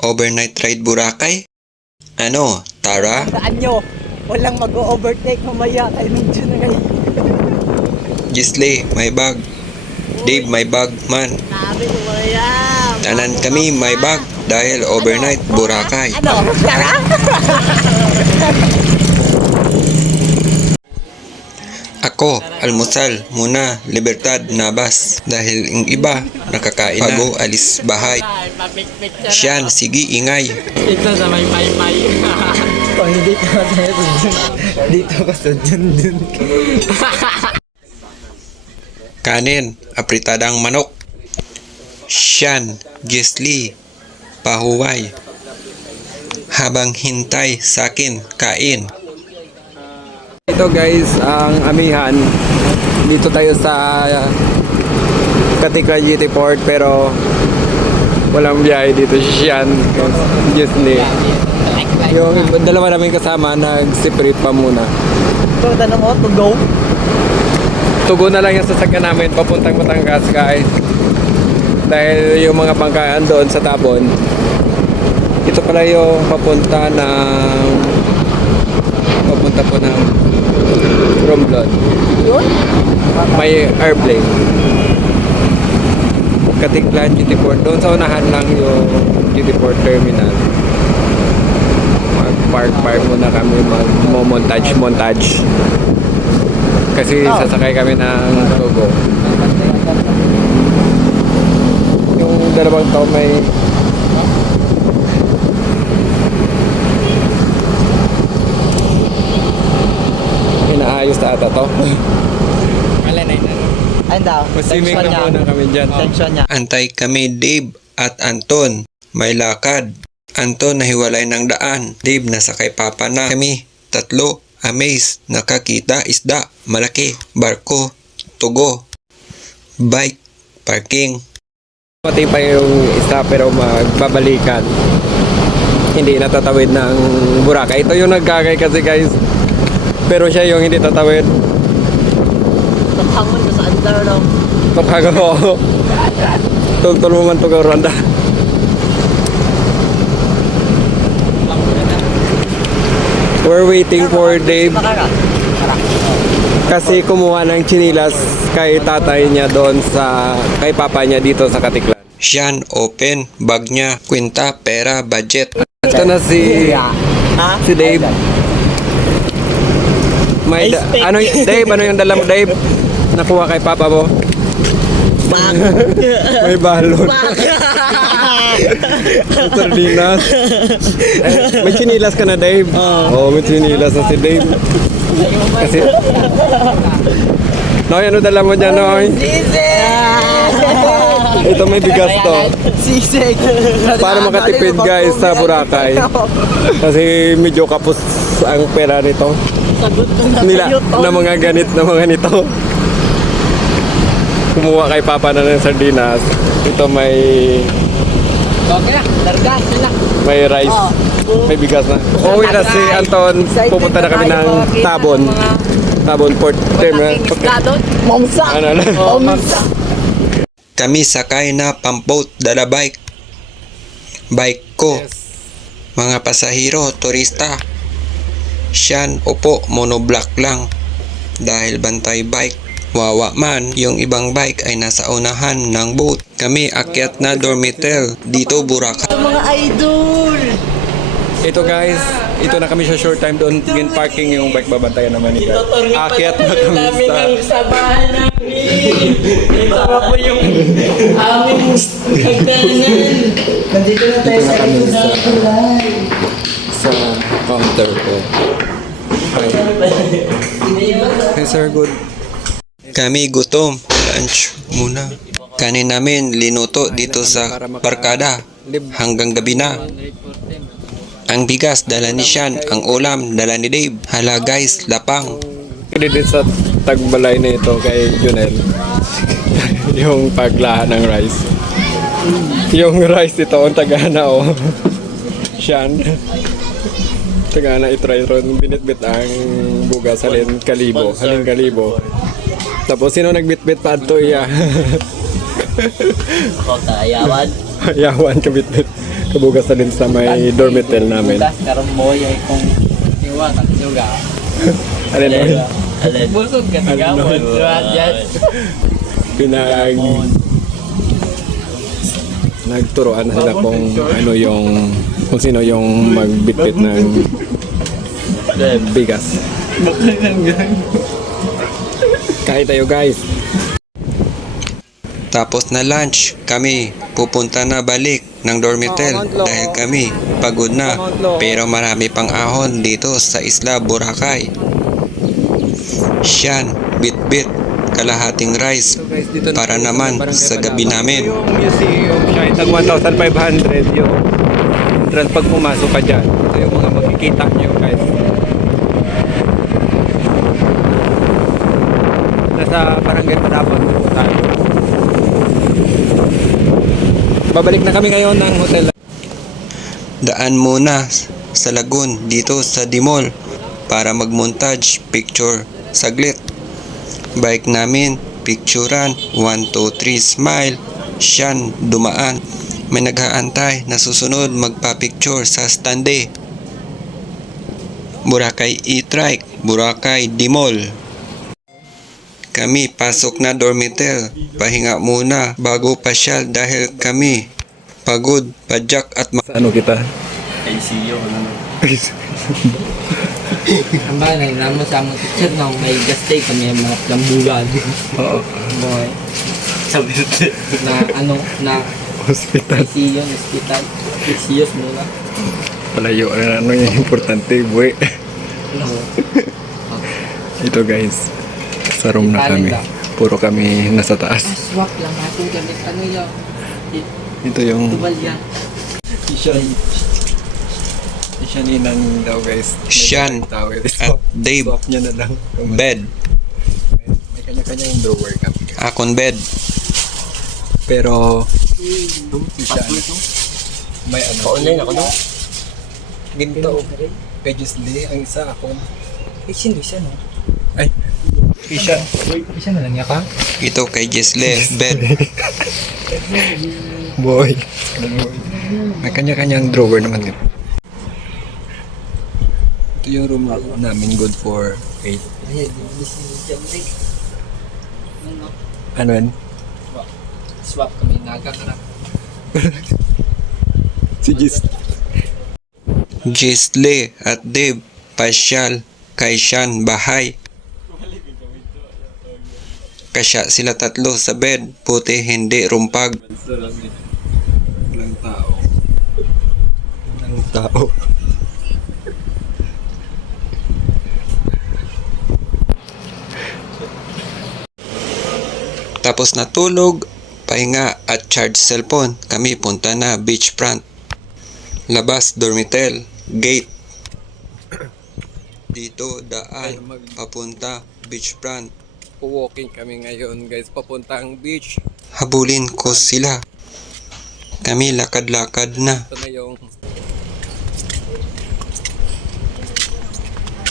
Overnight ride Boracay? Ano, Tara? Saan nyo? Walang mag-overtake mamaya kay medyo na ngayon. Gisle, may bag. Dave, may bag man. Sabi ko mamaya. Tanan kami may bag dahil overnight Boracay. Ano? Tara? Ako, almusal muna, Libertad, Nabas. Dahil yung iba, nakakain na. Bago alis bahay. Siyan, sige, ingay. Ito sa may. Kung hindi ka dito ka sa dun. Kanin, apritadang manok. Siyan, gisli, pahuway. Habang hintay sakin, kain. Ito guys, ang amihan. Dito tayo sa Katiklan GT Port pero walang biyahe dito siyan. Disney. Yung dalawa namin kasama nag-separate pa muna. Ito, tanong mo, to go? Tugo na lang yung sasakyan namin papuntang Batangas guys. Dahil yung mga bangkaan doon sa Tabon. Ito pala yung papunta po ng Romblon. Yun? May airplane. Katiklan GT Port. Doon sa unahan lang yung GT Port Terminal. Mag-park muna kami. Mag-montage. Kasi sasakay kami ng Tugo. Yung dalawang tao may inaayos na ata to. Ayun daw. Masiming na muna kami dyan. Tension niya. Antay kami Dave at Anton. May lakad. Anton nahiwalay ng daan. Dave nasakay papa na. Kami tatlo. Amaze. Nakakita isda. Malaki. Barko. Tugo. Bike. Parking. Pati pa yung isa pero magbabalikan. Hindi natatawid ng Boracay. Ito yung nagkakay kasi guys. Pero siya yung hindi tatawid. Hangon ko sa andar lang. Pagkaga ko. Tultul mo man ito ka Randa. We're waiting for Dave. Kasi kumuha ng chinilas kay tatay niya doon kay papa niya dito sa Katiklan. Siyan open. Bag niya. Kwenta. Pera. Budget. Ito na si Dave. Dave, ano yung dala mo, Dave? Nakuha kay papa mo? Bak! May balon. Bak! Sardinas. May chinilas ka na, Dave? Oo, may chinilas na si Dave. Kasi... Noy, ano dala mo dyan, Noy? Ito may bigas to. Sisig! Para makatipid guys sa Boracay. Kasi medyo kapos ang pera nito. Sagot na Nila sa'yo, Tom. na mga ganit na mga nito. Kumuha kay papa na ng sardinas. Ito may Okay na, largas na lang. may rice, may bigas na. Uwi na si Anton. Pupunta na kami ng Tabon Port Terminal. Momsa! Ano na? Momsa! Kami sakay na pampot. Dala bike. Bike ko. Mga pasahero, turista. Siyan, upo, monoblock lang. Dahil bantay bike. Wawa man, yung ibang bike ay nasa unahan ng boat. Kami akyat na dormitel dito Boracay. Mga idol! Ito guys, ito na kami sa short time doon. Begin parking yung bike, babantayan naman ni guys. Akyat na kami Sa bahay namin. Ito pa po yung aming hagdanan. Nandito na tayo sa kami ito sa- kulay. sa counter ko. Hey sir, good. Kami gutom. Lunch muna. Kanin namin linuto dito sa barkada. Hanggang gabi na. Ang bigas dala ni Sian. Ang ulam dala ni Dave. Hala guys, lapang. Credit sa tagbalay na ito kay Junel. Yung paglahan ng rice. Yung rice ito ang tagana o. Siyan. Tagana itry ron. Binitbit ang bugas halin kalibo. Tapos sino nagbitbit pa ito iya? Kota, ayawan. Yawan ka bitbit. Kabugas na din sa may dormitel namin. Bukas, karamboy ay kung iwa, katsuga. Alin mo? Busog ka, tigawon. Nagturoan na sila kung ano yung kung sino yung magbitbit ng bigas. Kain tayo guys. Tapos na lunch, kami pupunta na balik ng dormitel dahil kami pagod na pero marami pang ahon dito sa Isla Boracay. Siyan, bit-bit, kalahating rice para naman sa gabi namin. Yung museum siya, itag 1,500 yung entrance pag pumasok ka dyan. Ito yung mga makikita nyo guys. Nasa Barangay Palawan po tayo. Babalik na kami ngayon ng hotel. Daan muna sa lagoon dito sa Dimol para mag-montage picture saglit. Bike namin, picturean, 1, 2, 3, smile. Siyan, dumaan. May naghaantay na susunod magpa-picture sa stande. Boracay E-Trike, Boracay Dimol. Kami pasok na dormitel. Pahinga muna bago pasyal dahil kami pagod, padyak at Sa ano kita? Ang bagay, naman sa among teacher nung may gastay kami ang mga lambugan. Oo. Boy. Sabi na ano, na Hospital. ICU, hospital. ICU muna. Palayo na ano yung importante, boy. Ito guys, sa room na kami. Puro kami nasa taas. Swak lang ako gamit ano yung Ito yung tubal yan. Isyaninang daw guys. Siyan Towel. at Dave. Swap niya na lang. Bed. May kanya-kanya yung drawer kami. Akon bed. Pero si Sian, may ano. Online ako no? Ginto. Pages Lee, ang isa ako. Sino siya no? Ay, Isha. Siya na lang niya ka? Ito kay Gisle, bed. Boy. May kanya-kanyang drawer naman din. Ito yung room namin, good for 8. Ano yan? Swap kami, nagkakarap. Si Gis. Gisle at Dave pasyal kay Sian bahay. Kasya sila tatlo sa bed, puti hindi rumpag. Walang tao. Walang tao. Tapos natulog, pahinga at charge cellphone. Kami punta na beachfront. Labas dormitel, gate. Dito daan papunta beachfront. Walking kami ngayon guys, papuntang beach. Habulin ko sila. Kami lakad-lakad na. Ito na yung...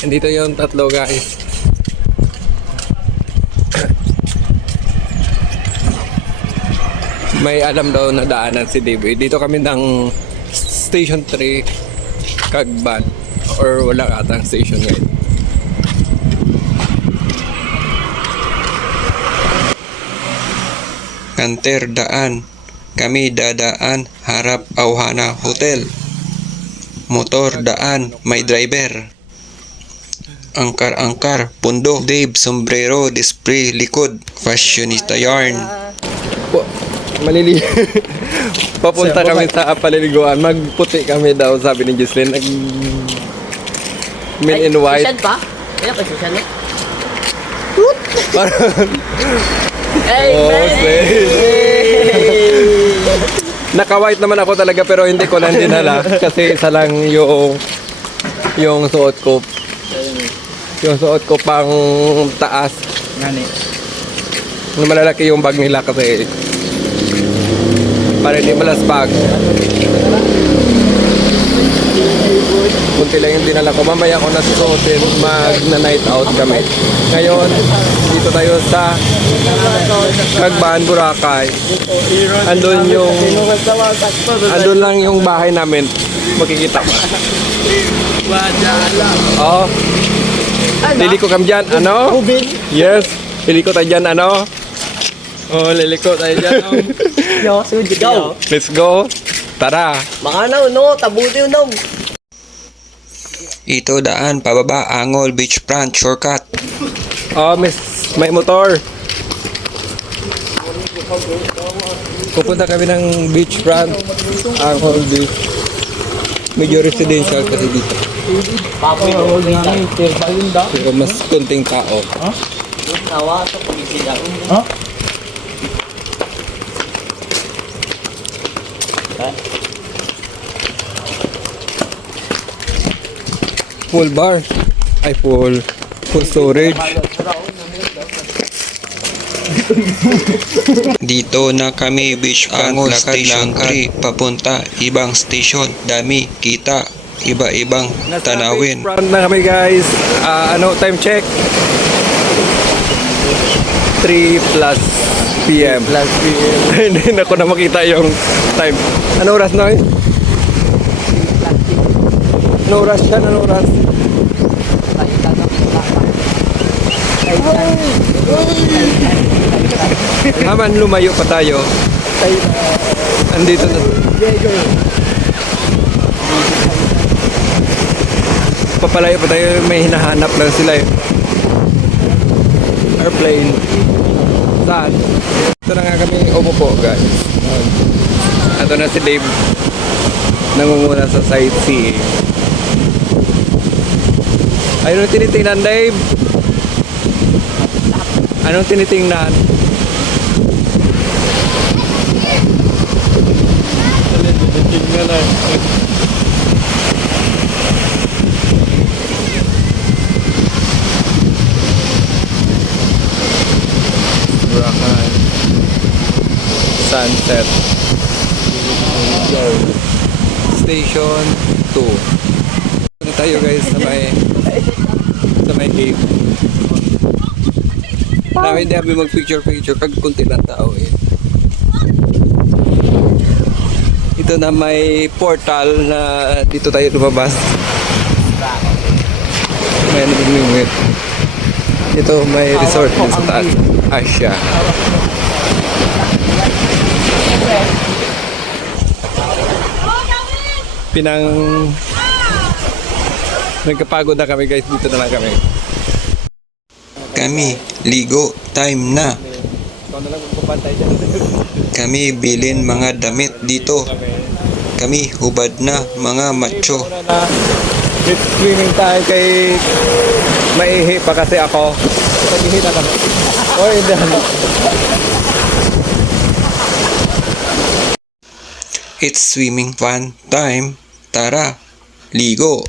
Andito yung tatlo guys. May alam daw na daanan si Dave. Dito kami ng Station 3 Cagban. Or wala atang station ngayon. Kanter daan. Kami dadaan harap Auhana Hotel. Motor daan, may driver. Angkar-angkar, pundo, Dave, sombrero, display, likod, fashionista yarn. Malili. Papunta kami sa paliliguan. Magputi kami daw, sabi ni Gislyn. Men in white. Susan pa? Kaya pa Susan eh? Hey, Naka-white naman ako talaga pero hindi ko lang dinala kasi isa lang yung suot ko. Yung suot ko pang taas. Nani? Malalaki yung bag nila kasi para hindi malaspag. konti lang yung dinala ko. Mamaya ko nasusuotin, mag-night out kami. Ngayon, dito tayo sa Cagban, Boracay. Andun lang yung bahay namin. Makikita ka. Oh. Liliko kami dyan, ano? Yes. Liliko tayo dyan, ano? Oh, liliko tayo dyan. Oh. Yo, sud go. Let's go. Tara. Makanaw no, tabuti no. Ito daan pababa Angol Beachfront shortcut. Oh, may motor. Pupunta kami ng beachfront. Angol Beach. Medyo residential kasi dito. Pero mas kunting tao. Full bar. Ay, full storage. Dito na kami beachfront Angol station 3 papunta ibang station. Dami kita iba-ibang tanawin. Beachfront na kami guys. Time check? 3 p.m. Hindi na ko na makita yung time. Ano oras na eh? Ano oras yan? Ano oras? Naman lumayo pa tayo. Andito na. Papalayo pa tayo. May hinahanap lang sila eh. Airplane. Saan? Ito na nga kami umupo guys. Ito na si Dave. Nangunguna sa sightseeing. Anong tinitingnan, Dave? Anong tinitingnan? Tinitingnan na. Boracay. Sunset. Station 2. Ano tayo guys sa may cave. Hindi kami mag-picture pag kunti lang tao eh. Ito na may portal na dito tayo lumabas. May namimingwit. Ito may resort din sa taas. Asia. Nagkapagod na kami guys, dito na lang kami. Kami ligo time na. Ikaw na lang magpapantay dyan. Kami bilin mga damit dito. Kami hubad na mga macho. Let's swimming tayo kay maihi pa kasi ako. Pag-ihi na kami. Oy, dan. It's swimming fun time. Tara, ligo.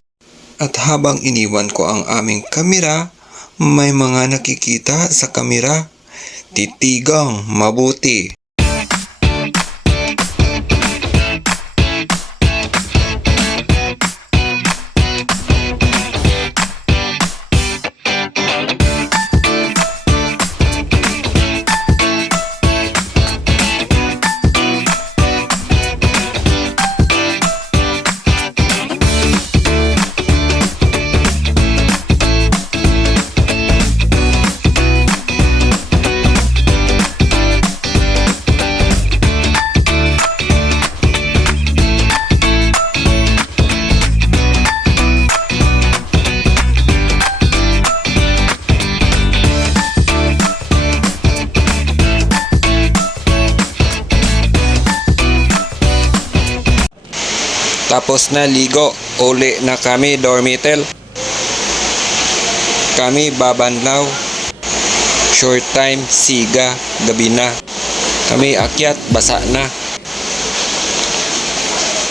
At habang iniwan ko ang aming kamera, may mga nakikita sa kamera. Titigang mabuti. Tapos na ligo, uli na kami dormitel. Kami babanlaw. Short time, siga, gabi na. Kami akyat, basa na.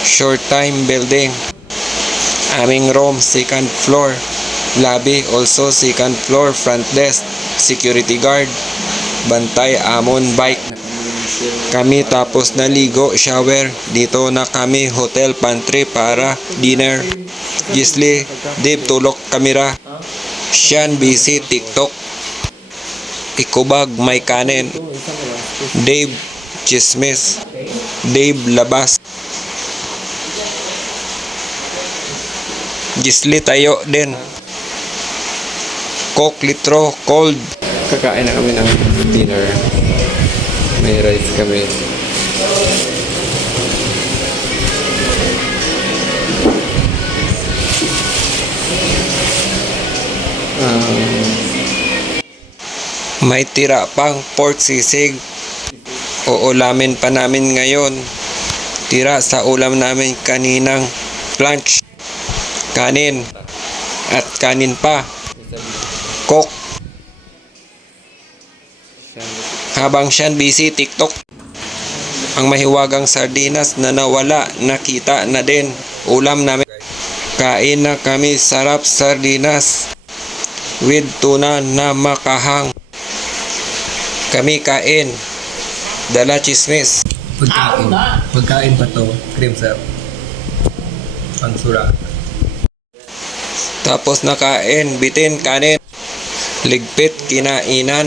Short time building. Aming room, second floor. Lobby, also second floor, front desk, security guard. Bantay, amon, bike. Kami tapos na ligo, shower. Dito na kami hotel pantry para dinner. Gisli, Dave tulok kamera. Sean busy TikTok. Ikubag may kanin. Dave chismis. Dave labas. Gisli tayo din. Coke litro cold. Kakain na kami ng dinner. May rice kami. May tira pang pork sisig. Uulamin pa namin ngayon. Tira sa ulam namin kaninang lunch. Kanin. At kanin pa. Coke. Habang Sean busy TikTok. Ang mahiwagang sardinas na nawala, nakita na din. Ulam namin. Kain na kami, sarap sardinas. With tuna na makahang. Kami kain. Dala chismis. Pagkain pa to. Cream sauce. Pansura. Tapos nakain, bitin kanin. Ligpit kinainan.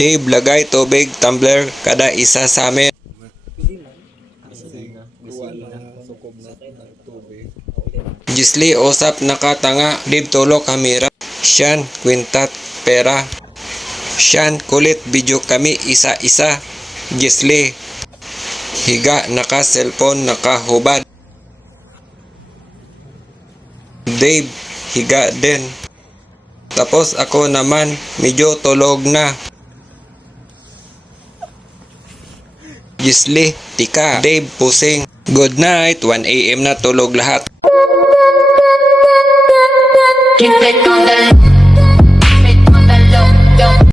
Dave lagay tubig tumbler kada isa sa amin. Gisli usap nakatanga. Dave tulok kamera. Sean kwintat pera. Sean kulit video kami isa-isa. Gisli higa naka cellphone nakahubad. Dave higa din. Tapos ako naman medyo tulog na. Gisli tika. Dave pusing. Good night. 1 AM na tulog lahat. Keep it on the